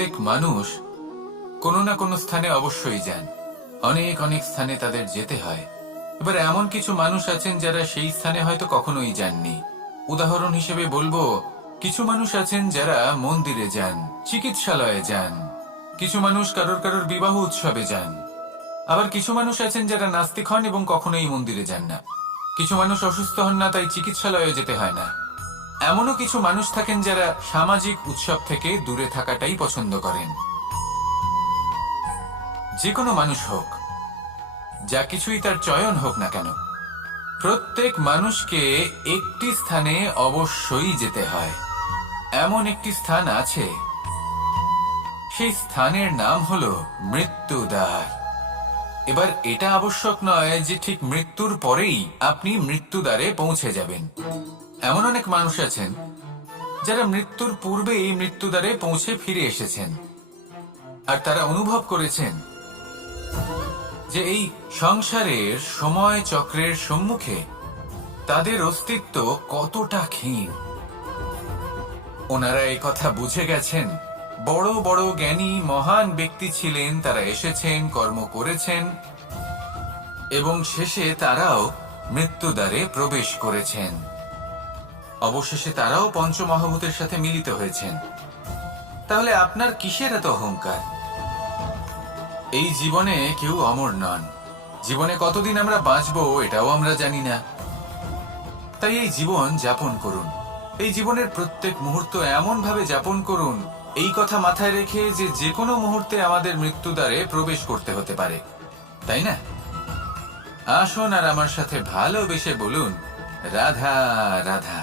প্রত্যেক মানুষ কোনো না কোনো স্থানে অবশ্যই যান, অনেক অনেক স্থানে তাদের যেতে হয়। এবার এমন কিছু মানুষ আছেন যারা সেই স্থানে হয়তো কখনোই যাননি। উদাহরণ হিসেবে বলবো, কিছু মানুষ আছেন যারা মন্দিরে যান, চিকিৎসালয়ে যান, কিছু মানুষ কারোর কারোর বিবাহ উৎসবে যান, আবার কিছু মানুষ আছেন যারা নাস্তিক হন এবং কখনোই মন্দিরে যান না। কিছু মানুষ অসুস্থ হন না, তাই চিকিৎসালয়ে যেতে হয় না। এমনও কিছু মানুষ থাকেন যারা সামাজিক উৎসব থেকে দূরে থাকাটাই পছন্দ করেন। যে কোনো মানুষ হোক, যা কিছুই তার চয়ন হোক না কেন, প্রত্যেক মানুষকে একটি স্থানে অবশ্যই যেতে হয়। এমন একটি স্থান আছে, সেই স্থানের নাম হলো মৃত্যুদ্বার। এবার এটা আবশ্যক নয় যে ঠিক মৃত্যুর পরেই আপনি মৃত্যুদ্বারে পৌঁছে যাবেন। এমন অনেক মানুষ আছেন যারা মৃত্যুর পূর্বেই মৃত্যুদ্বারে পৌঁছে ফিরে এসেছেন, আর তারা অনুভব করেছেন যে এই সংসারের সময় চক্রের সম্মুখে তাদের অস্তিত্ব কতটা ক্ষীণ। ওনারা এই কথা বুঝে গেছেন। বড় বড় জ্ঞানী মহান ব্যক্তি ছিলেন, তারা এসেছেন, কর্ম করেছেন এবং শেষে তারাও মৃত্যুদ্বারে প্রবেশ করেছেন। অবশেষে তারাও পঞ্চমহাভূতের সাথে মিলিত হয়েছেন। তাহলে আপনার কিসের এত অহংকার? এই জীবনে কেউ অমর নন। জীবনে কতদিন আমরা বাঁচবো এটাও আমরা জানি না। তাই এই জীবন যাপন করুন। এই জীবনের প্রত্যেক মুহূর্ত এমন ভাবে যাপন করুন, এই কথা মাথায় রেখে যে কোনো মুহূর্তে আমাদের মৃত্যুদ্বারে প্রবেশ করতে হতে পারে, তাই না? আসুন আর আমার সাথে ভালোবেসে বলুন, রাধা রাধা।